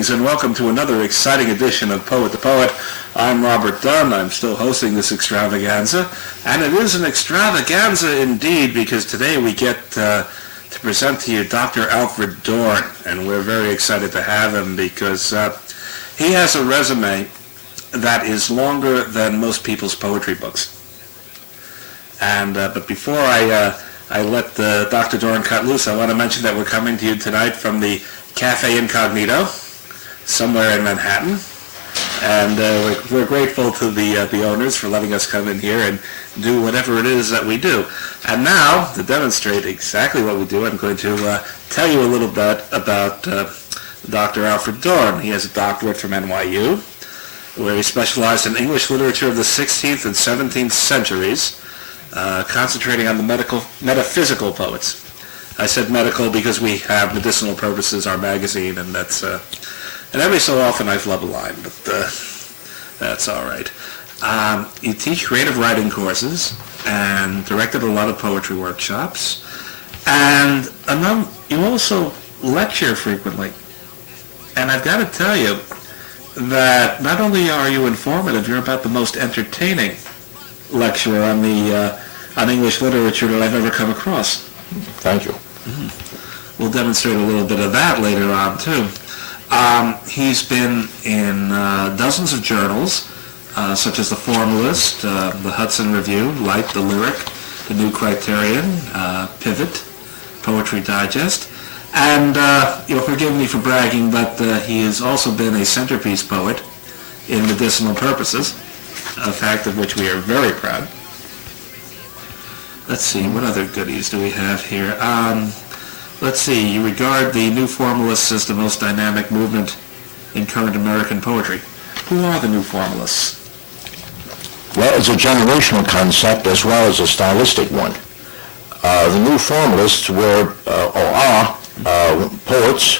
Greetings and welcome to another exciting edition of Poet to Poet. I'm Robert Dunn. I'm still hosting this extravaganza, and it is an extravaganza indeed because today we get to present to you Dr. Alfred Dorn, and we're very excited to have him because he has a resume that is longer than most people's poetry books. And but before I let Dr. Dorn cut loose, I want to mention that we're coming to you tonight from the Cafe Incognito, somewhere in Manhattan, and we're grateful to the owners for letting us come in here and do whatever it is that we do. And now, to demonstrate exactly what we do, I'm going to tell you a little bit about Dr. Alfred Dorn. He has a doctorate from NYU, where he specialized in English literature of the 16th and 17th centuries, concentrating on the metaphysical poets. I said medical because we have Medicinal Purposes, our magazine, and that's and every so often I flub a line, but that's all right. You teach creative writing courses and directed a lot of poetry workshops, and you also lecture frequently. And I've got to tell you that not only are you informative, you're about the most entertaining lecturer on English literature that I've ever come across. Thank you. Mm-hmm. We'll demonstrate a little bit of that later on, too. He's been in dozens of journals, such as The Formalist, the Hudson Review, Light, The Lyric, The New Criterion, Pivot, Poetry Digest. And you'll forgive me for bragging, but he has also been a centerpiece poet in Medicinal Purposes, a fact of which we are very proud. Let's see, what other goodies do we have here? Let's see, you regard the New Formalists as the most dynamic movement in current American poetry. Who are the New Formalists? Well, it's a generational concept as well as a stylistic one. The New Formalists were, or are, poets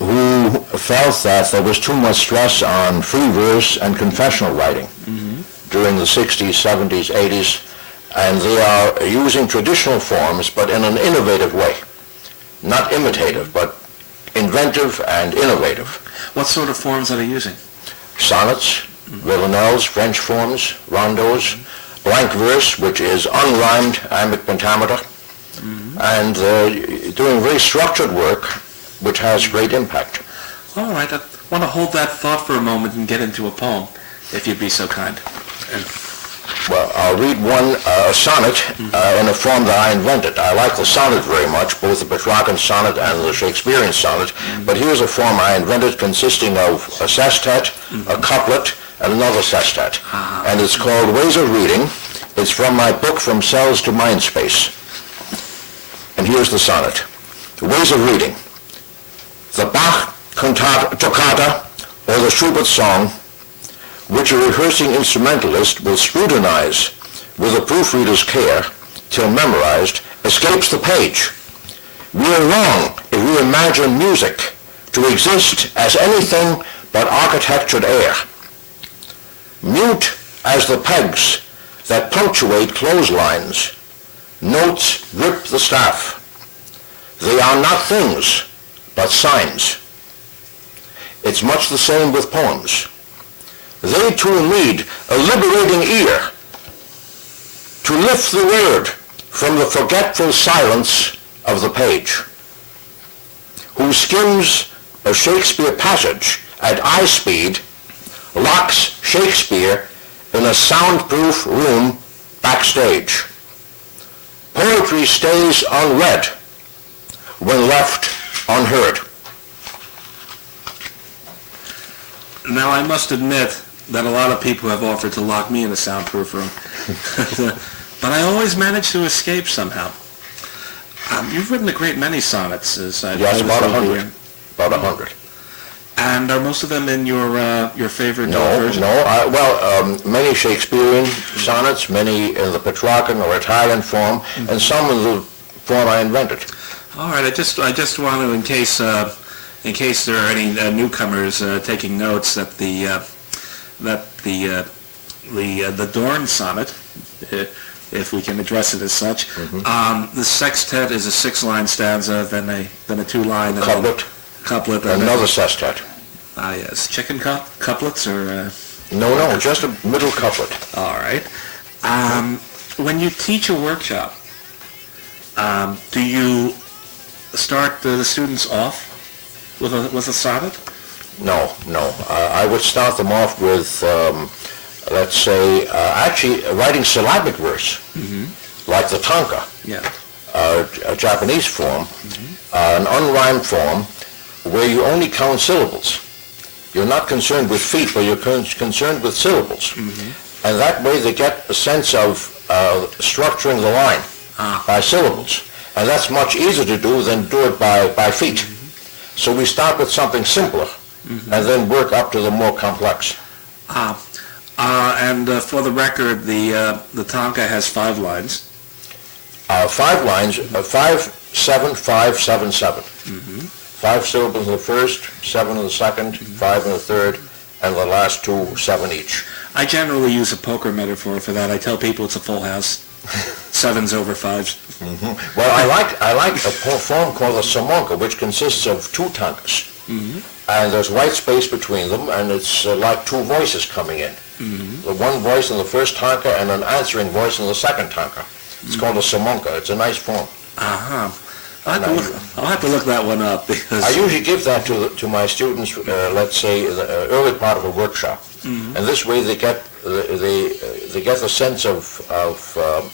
who felt that there was too much stress on free verse and confessional writing during the 60s, 70s, 80s, and they are using traditional forms but in an innovative way. Not imitative, but inventive and innovative. What sort of forms are they using? Sonnets, villanelles, French forms, rondos, blank verse, which is unrhymed iambic pentameter, and doing very structured work, which has great impact. All right, I want to hold that thought for a moment and get into a poem, if you'd be so kind. Well, I'll read one sonnet in a form that I invented. I like the sonnet very much, both the Petrarchan sonnet and the Shakespearean sonnet, but here's a form I invented consisting of a sestet, a couplet, and another sestet. And it's called Ways of Reading. It's from my book From Cells to Mindspace. And here's the sonnet. Ways of Reading. The Bach toccata or the Schubert song, which a rehearsing instrumentalist will scrutinize with a proofreader's care till memorized, escapes the page. We are wrong if we imagine music to exist as anything but architectured air. Mute as the pegs that punctuate clotheslines, notes grip the staff. They are not things, but signs. It's much the same with poems. They too need a liberating ear to lift the word from the forgetful silence of the page, who skims a Shakespeare passage at eye speed, locks Shakespeare in a soundproof room backstage. Poetry stays unread when left unheard. Now, I must admit that a lot of people have offered to lock me in a soundproof room, but I always manage to escape somehow. You've written a great many sonnets, as I've Yes, about 100. Here. About 100. And are most of them in your favorite version? No. Many Shakespearean sonnets, many in the Petrarchan or Italian form, and some in the form I invented. All right. I just want to, in case there are any newcomers taking notes, that the Dorn sonnet, if we can address it as such, the sextet is a 6-line stanza, then a 2-line couplet, and another sestet. Ah, yes. Chicken couplets or... No, just a middle couplet. All right. When you teach a workshop, do you start the students off with a sonnet? No. I would start them off with, let's say, actually writing syllabic verse, like the tanka, Yeah. A Japanese form, an unrhymed form, where you only count syllables. You're not concerned with feet, but you're concerned with syllables. And that way they get a sense of structuring the line by syllables. And that's much easier to do than do it by feet. So we start with something simpler, and then work up to the more complex. And for the record, the tanka has 5 lines. 5 lines, 5, 7, 5, 7, 7. 5 syllables in the first, 7 in the second, 5 in the third, and the last 2, 7 each. I generally use a poker metaphor for that. I tell people it's a full house. 7s over 5s. Well, I like a form called the samonka, which consists of 2 tankas. And there's white space between them, and it's like 2 voices coming in. The one voice in the first tanka and an answering voice in the second tanka. It's called a samonka. It's a nice form. I'll have to look that one up because I usually give that to my students, let's say, the early part of a workshop. And this way they get the sense of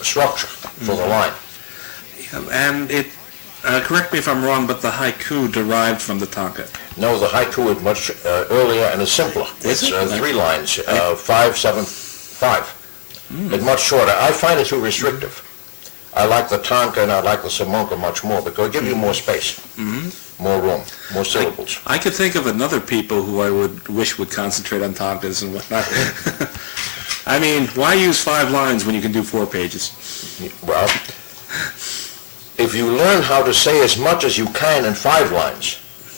structure for the line. and it correct me if I'm wrong, but the haiku derived from the tanka. No, the haiku is much earlier and is simpler. Is It's it? 3 lines, 5, 7, 5. It's much shorter. I find it too restrictive. I like the tanka and I like the samonka much more because it gives you more space, more room, more syllables. I could think of another people who I would wish would concentrate on tankas and whatnot. I mean, why use 5 lines when you can do 4 pages? Well, if you learn how to say as much as you can in 5 lines,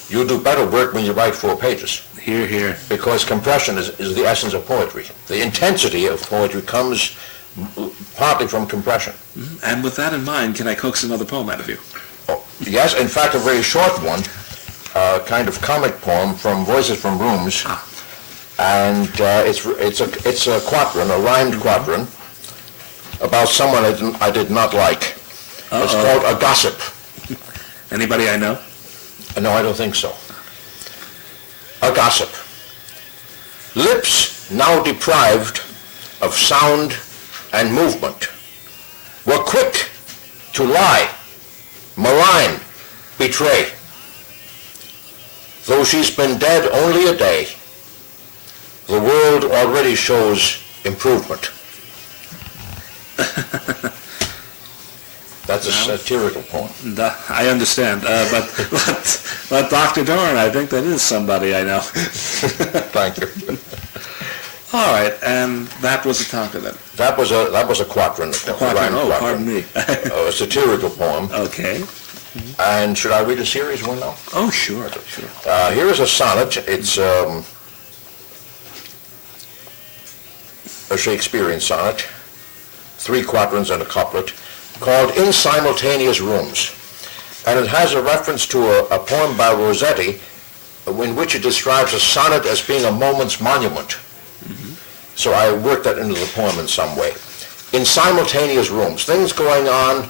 you'll do better work when you write 4 pages. Hear, hear. Because compression is the essence of poetry. The intensity of poetry comes partly from compression. And with that in mind, can I coax another poem out of you? Oh, yes, in fact, a very short one, kind of comic poem from Voices from Rooms, and it's a quatrain, a rhymed quatrain, about someone I did not like. It's called A Gossip. Anybody I know? No, I don't think so. A gossip. Lips now deprived of sound and movement were quick to lie, malign, betray. Though she's been dead only a day, the world already shows improvement. That's a satirical poem. I understand, but Dr. Dorn, I think that is somebody I know. Thank you. All right, and that was a tanka then. That was a quatrain. A quatrain. Oh, pardon me. A satirical poem. Okay. And should I read a series one now? Oh, sure. Here is a sonnet. It's a Shakespearean sonnet, 3 quatrains and a couplet, called In Simultaneous Rooms. And it has a reference to a poem by Rossetti in which it describes a sonnet as being a moment's monument. So I worked that into the poem in some way. In simultaneous rooms, things going on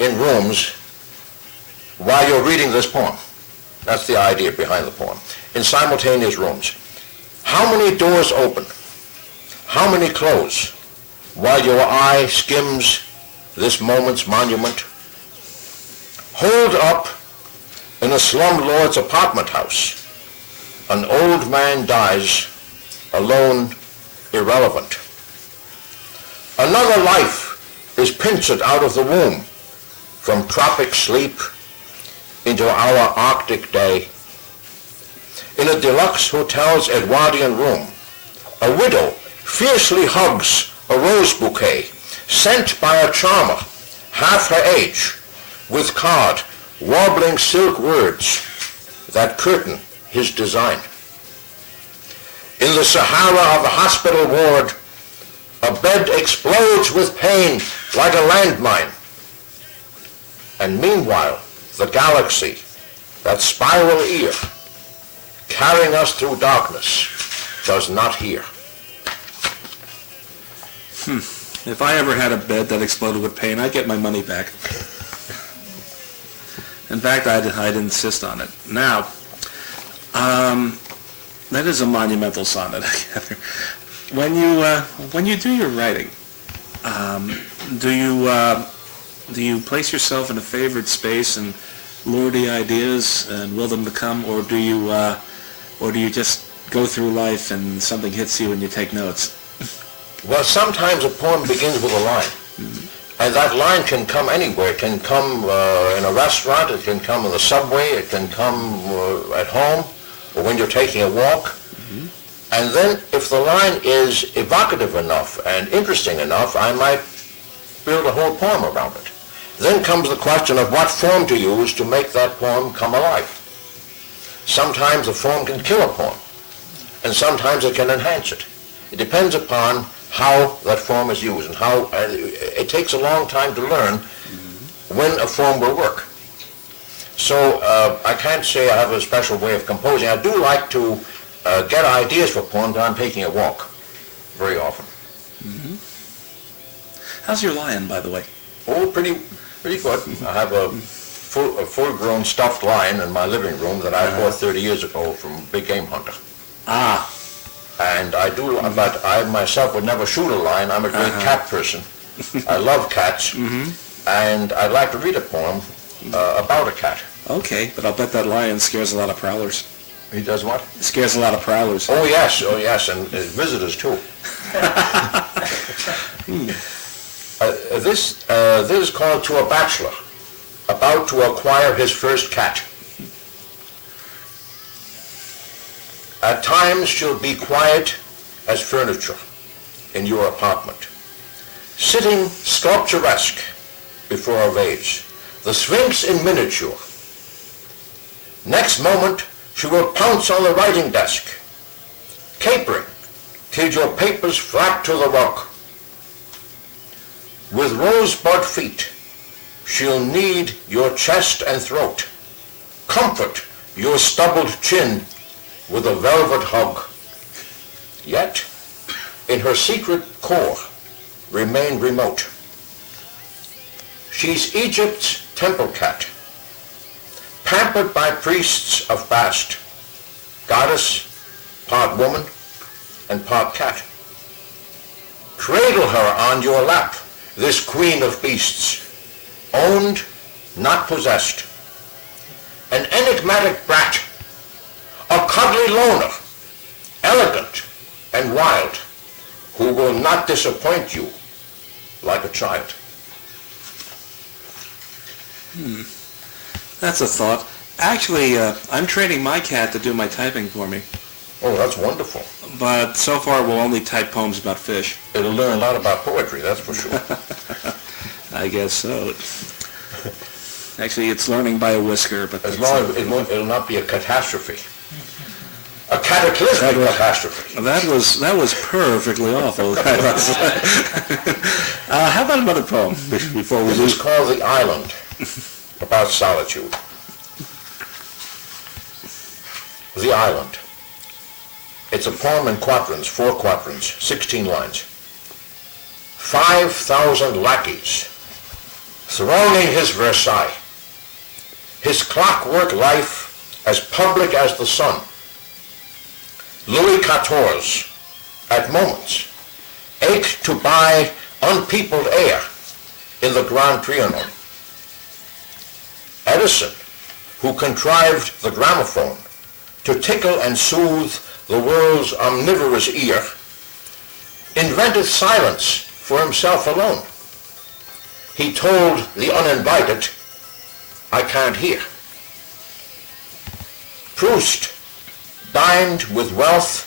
in rooms while you're reading this poem. That's the idea behind the poem. In simultaneous rooms. How many doors open? How many close? While your eye skims this moment's monument. Hold up in a slumlord's apartment house. An old man dies, alone, irrelevant. Another life is pinched out of the womb, from tropic sleep into our Arctic day. In a deluxe hotel's Edwardian room, a widow fiercely hugs a rose bouquet, sent by a charmer, half her age, with card, warbling silk words that curtain his design. In the Sahara of a hospital ward, a bed explodes with pain like a landmine. And meanwhile, the galaxy, that spiral ear, carrying us through darkness, does not hear. If I ever had a bed that exploded with pain, I'd get my money back. In fact, I'd insist on it. Now, that is a monumental sonnet. When you do your writing, do you place yourself in a favored space and lure the ideas and will them to come, or do you just go through life and something hits you and you take notes? Well, sometimes a poem begins with a line. And that line can come anywhere. It can come in a restaurant, it can come in the subway, it can come at home, or when you're taking a walk. And then if the line is evocative enough and interesting enough, I might build a whole poem around it. Then comes the question of what form to use to make that poem come alive. Sometimes a form can kill a poem, and sometimes it can enhance it. It depends upon how that form is used, and how it takes a long time to learn when a form will work. So I can't say I have a special way of composing. I do like to get ideas for poems when I'm taking a walk, very often. How's your lion, by the way? Oh, pretty good. I have a full-grown stuffed lion in my living room that I bought 30 years ago from a big game hunter. Ah. And I do, but I myself would never shoot a lion. I'm a great cat person. I love cats, and I'd like to read a poem about a cat. Okay, but I'll bet that lion scares a lot of prowlers. He does what? Scares a lot of prowlers. Oh yes, and visitors too. This is called To a Bachelor, about to acquire his first cat. At times she'll be quiet as furniture in your apartment, sitting sculpturesque before a vase, the Sphinx in miniature. Next moment, she will pounce on the writing desk, capering till your papers flap to the rug. With rosebud feet, she'll knead your chest and throat, comfort your stubbled chin with a velvet hug. Yet, in her secret core, remain remote. She's Egypt's temple cat, pampered by priests of Bast, goddess, part woman, and part cat. Cradle her on your lap, this queen of beasts, owned, not possessed. An enigmatic brat, a cuddly loner, elegant and wild, who will not disappoint you like a child. That's a thought. Actually, I'm training my cat to do my typing for me. Oh, that's wonderful. But so far we'll only type poems about fish. It'll learn a lot about poetry, that's for sure. I guess so. Actually, it's learning by a whisker, but As long as it'll not be a catastrophe. A cataclysmic catastrophe. That was perfectly awful. How about another poem before we This is called The Island, about solitude. The Island. It's a poem in quatrains, 4 quatrains, 16 lines. 5,000 lackeys thronging his Versailles, his clockwork life as public as the sun. Louis XIV, at moments, ached to buy unpeopled air in the Grand Trianon. Edison, who contrived the gramophone to tickle and soothe the world's omnivorous ear, invented silence for himself alone. He told the uninvited, "I can't hear." Proust dined with wealth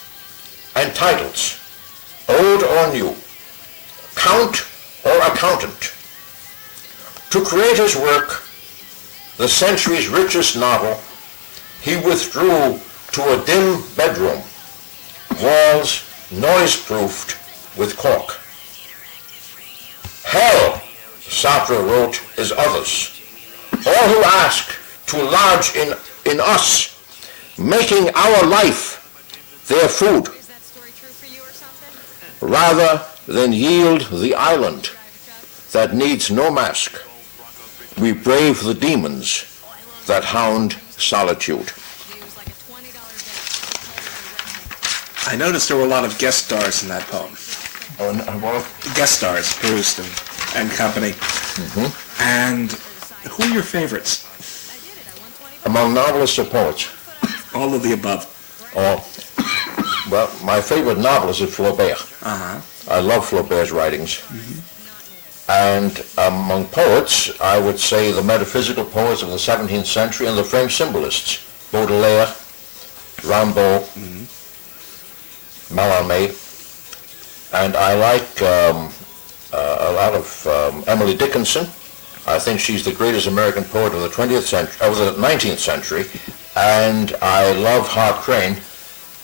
and titles, old or new, count or accountant. To create his work, the century's richest novel, he withdrew to a dim bedroom, walls noise-proofed with cork. Hell, Sartre wrote, is others. All who ask to lodge in us making our life their food, rather than yield the island that needs no mask. We brave the demons that hound solitude. I noticed there were a lot of guest stars in that poem. Guest stars, Proust and company. Mm-hmm. And who are your favorites? Among novelists or poets? All of the above. Oh, well, my favorite novelist is Flaubert. I love Flaubert's writings. Mm-hmm. And among poets, I would say the metaphysical poets of the 17th century and the French symbolists, Baudelaire, Rimbaud, Mallarmé, and I like a lot of Emily Dickinson. I think she's the greatest American poet of the 20th century, of the 19th century, and I love Hart Crane,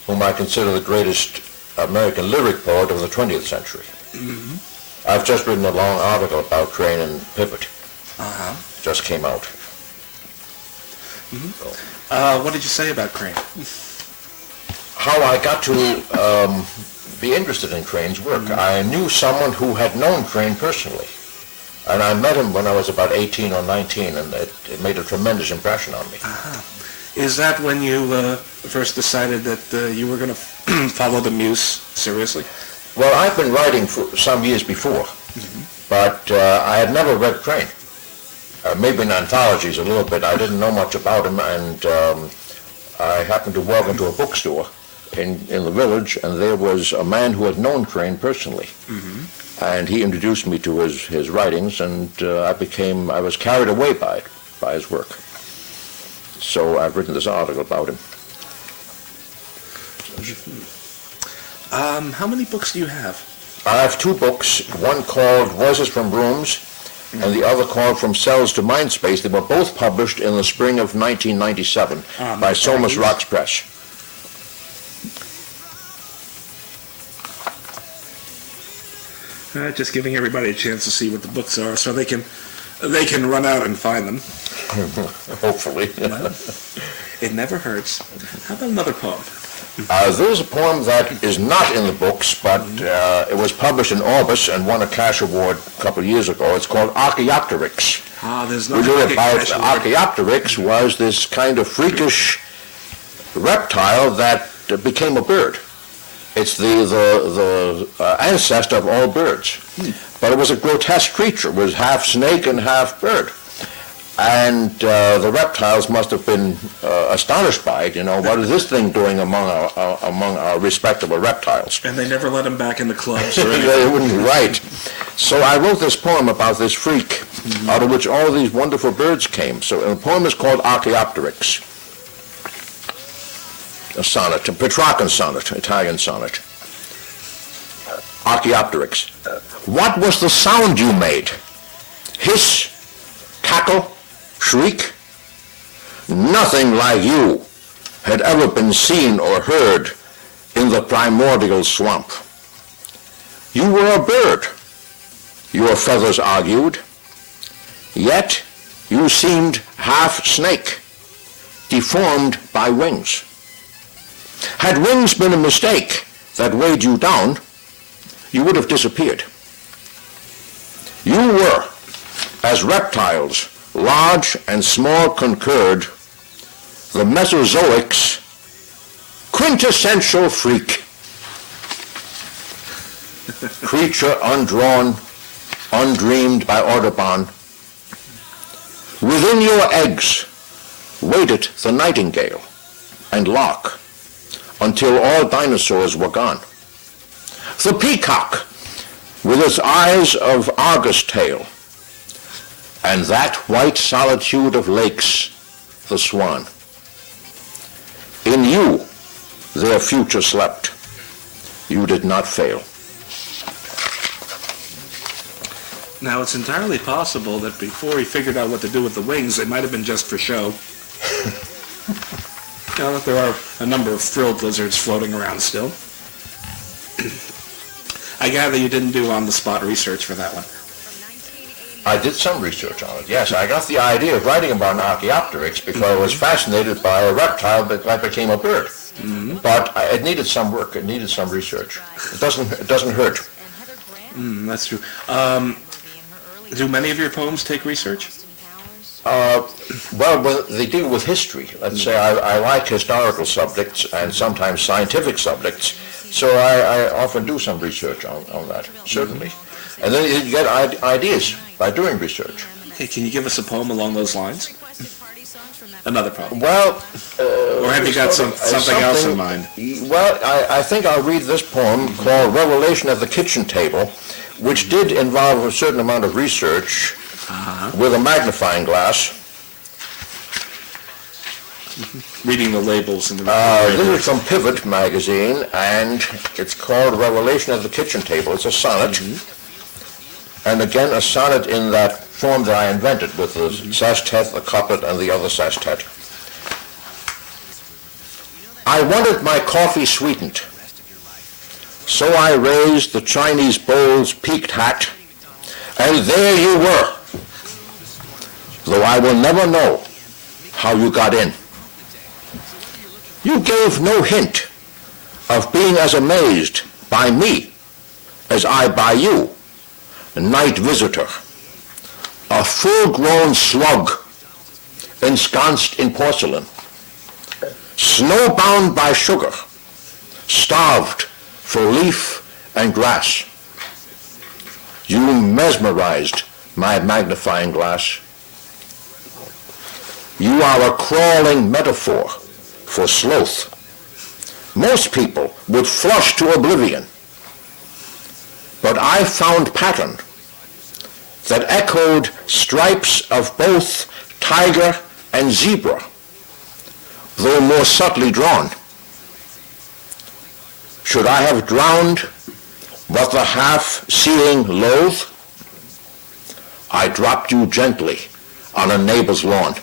whom I consider the greatest American lyric poet of the 20th century. Mm-hmm. I've just written a long article about Crane in Pivot. Just came out. Mm-hmm. What did you say about Crane? How I got to be interested in Crane's work. Mm-hmm. I knew someone who had known Crane personally. And I met him when I was about 18 or 19, and it made a tremendous impression on me. Is that when you first decided that you were going to follow the muse seriously? Well, I've been writing for some years before, but I had never read Crane. Maybe in anthologies a little bit. I didn't know much about him, and I happened to walk into a bookstore in the village, and there was a man who had known Crane personally. And he introduced me to his writings, and I was carried away by his work. So I've written this article about him. How many books do you have? I have two books, one called Voices from Rooms, and the other called From Cells to Mindspace. They were both published in the spring of 1997 by Somas Rocks Press. Just giving everybody a chance to see what the books are, so they can run out and find them. Hopefully. Well, it never hurts. How about another poem? There's a poem that is not in the books, but it was published in Orbis and won a Cash Award a couple of years ago. It's called Archaeopteryx. There's no Archaeopteryx was this kind of freakish reptile that became a bird. It's the ancestor of all birds. But it was a grotesque creature. It was half snake and half bird. And the reptiles must have been astonished by it. What is this thing doing among our respectable reptiles? And they never let him back in the clubs or anything. They wouldn't be right. So I wrote this poem about this freak, out of which all these wonderful birds came. So the poem is called Archaeopteryx. A sonnet, a Petrarchan sonnet, Italian sonnet. Archaeopteryx. What was the sound you made? Hiss, cackle, shriek? Nothing like you had ever been seen or heard in the primordial swamp. You were a bird, your feathers argued, yet you seemed half snake, deformed by wings. Had wings been a mistake that weighed you down, you would have disappeared. You were, as reptiles, large and small concurred, the Mesozoic's quintessential freak. Creature undrawn, undreamed by Audubon. Within your eggs waited the nightingale and lark, until all dinosaurs were gone. The peacock, with its eyes of Argus tail, and that white solitude of lakes, the swan. In you, their future slept. You did not fail. Now, it's entirely possible that before he figured out what to do with the wings, it might have been just for show. There are a number of frilled lizards floating around still. I gather you didn't do on-the-spot research for that one. I did some research on it, yes. I got the idea of writing about an Archaeopteryx because I was fascinated by a reptile that became a bird. But it needed some work, it needed some research. It doesn't hurt. That's true. Do many of your poems take research? Well, they deal with history. Let's say I like historical subjects and sometimes scientific subjects, so I often do some research on that, certainly. And then you get ideas by doing research. Hey, can you give us a poem along those lines? Another poem. Well... or have you got something else in mind? Well, I think I'll read this poem called Revelation at the Kitchen Table, which did involve a certain amount of research with a magnifying glass. Reading the labels in the This is from Pivot magazine, and it's called Revelation at the Kitchen Table. It's a sonnet. And again, a sonnet in that form that I invented with the sestet, the couplet, and the other sestet. I wanted my coffee sweetened, so I raised the Chinese bowl's peaked hat, and there you were, though I will never know how you got in. You gave no hint of being as amazed by me as I by you, night visitor, a full-grown slug ensconced in porcelain, snowbound by sugar, starved for leaf and grass. You mesmerized my magnifying glass. You are a crawling metaphor for sloth. Most people would flush to oblivion, but I found pattern that echoed stripes of both tiger and zebra, though more subtly drawn. Should I have drowned what the half-seeing loathe? I dropped you gently on a neighbor's lawn.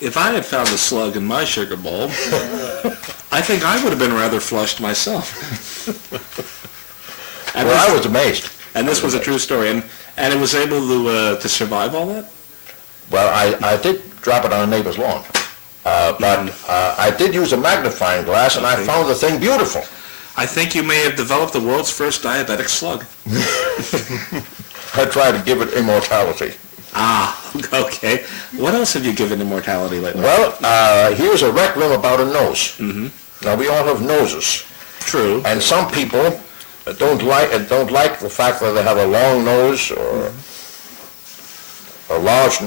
If I had found a slug in my sugar bowl, I think I would have been rather flushed myself. And well, I was amazed. And this was a true story, and it was able to survive all that? Well, I did drop it on a neighbor's lawn, but I did use a magnifying glass, and I found the thing beautiful. I think you may have developed the world's first diabetic slug. I tried to give it immortality. Okay. What else have you given immortality lately? Well, here's a requiem about a nose. Now, we all have noses. True. And some people don't like the fact that they have a long nose or a large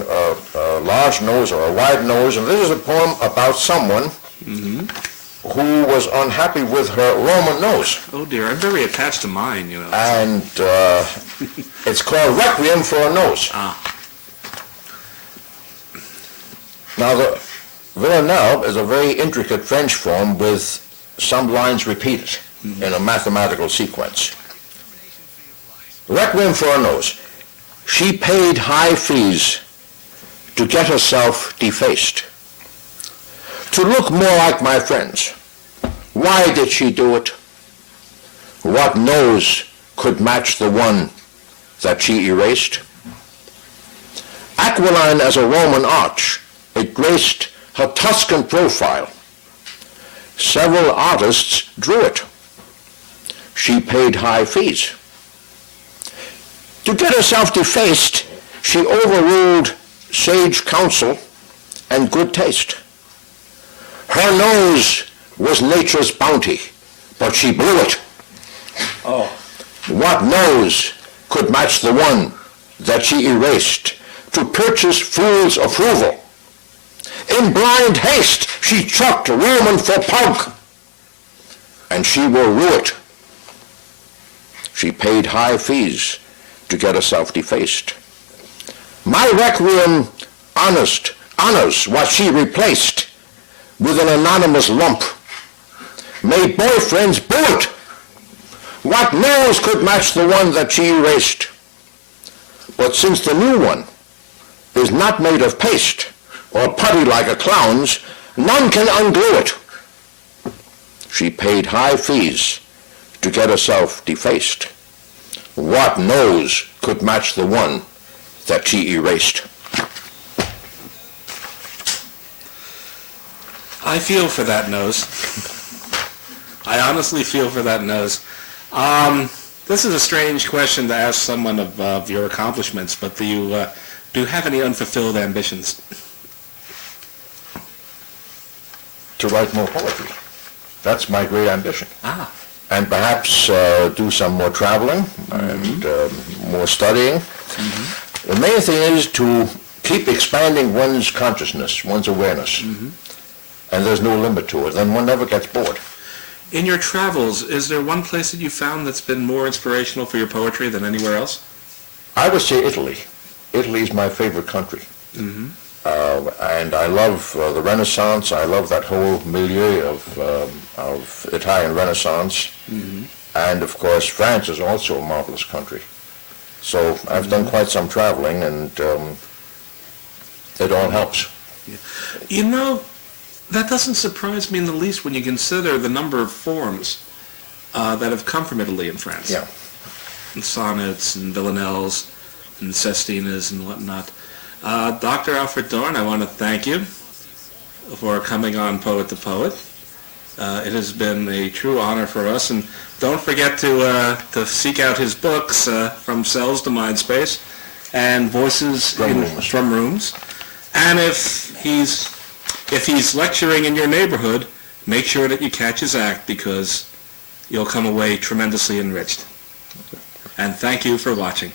nose or a wide nose. And this is a poem about someone who was unhappy with her Roman nose. Oh dear, I'm very attached to mine, you know. And it's called Requiem for a Nose. Now, the Villanelle is a very intricate French form with some lines repeated in a mathematical sequence. Requiem for a Nose. She paid high fees to get herself defaced, to look more like my friends. Why did she do it? What nose could match the one that she erased? Aquiline as a Roman arch, it graced her Tuscan profile. Several artists drew it. She paid high fees. To get herself defaced, she overruled sage counsel and good taste. Her nose was nature's bounty, but she blew it. What nose could match the one that she erased to purchase fool's approval? In blind haste, she chucked Roman for pug, and she will rue it. She paid high fees to get herself defaced. My requiem honors what she replaced with an anonymous lump. Made boyfriends boo it. What nose could match the one that she erased? But since the new one is not made of paste or putty like a clown's, none can unglue it. She paid high fees to get herself defaced. what nose could match the one that she erased? I feel for that nose. I honestly feel for that nose. This is a strange question to ask someone of your accomplishments, but do you have any unfulfilled ambitions? To write more poetry. That's my great ambition. Ah. And perhaps do some more traveling and more studying. The main thing is to keep expanding one's consciousness, one's awareness. And there's no limit to it. Then one never gets bored. In your travels, is there one place that you found that's been more inspirational for your poetry than anywhere else? I would say Italy. Italy is my favorite country. And I love the Renaissance. I love that whole milieu of Italian Renaissance. And of course, France is also a marvelous country. So I've done quite some traveling, and it all helps. You know, that doesn't surprise me in the least when you consider the number of forms that have come from Italy and France. Yeah. And sonnets and villanelles and sestinas and whatnot. Dr. Alfred Dorn, I want to thank you for coming on Poet to Poet. It has been a true honor for us, and don't forget to seek out his books, From Cells to Mindspace, and Voices from Rooms. And if he's lecturing in your neighborhood, make sure that you catch his act, because you'll come away tremendously enriched. And thank you for watching.